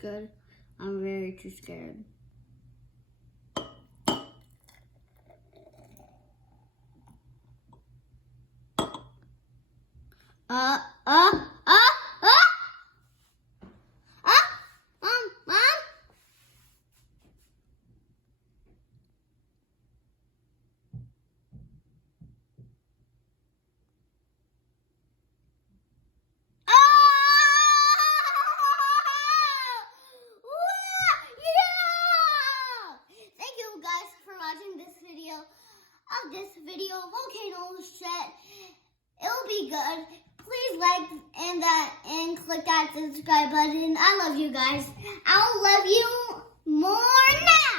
Good. I'm very too scared. Mom? Thank you guys for watching this video of this video volcano set. It'll be good. Please like and click that subscribe button. I love you guys. I'll love you more now.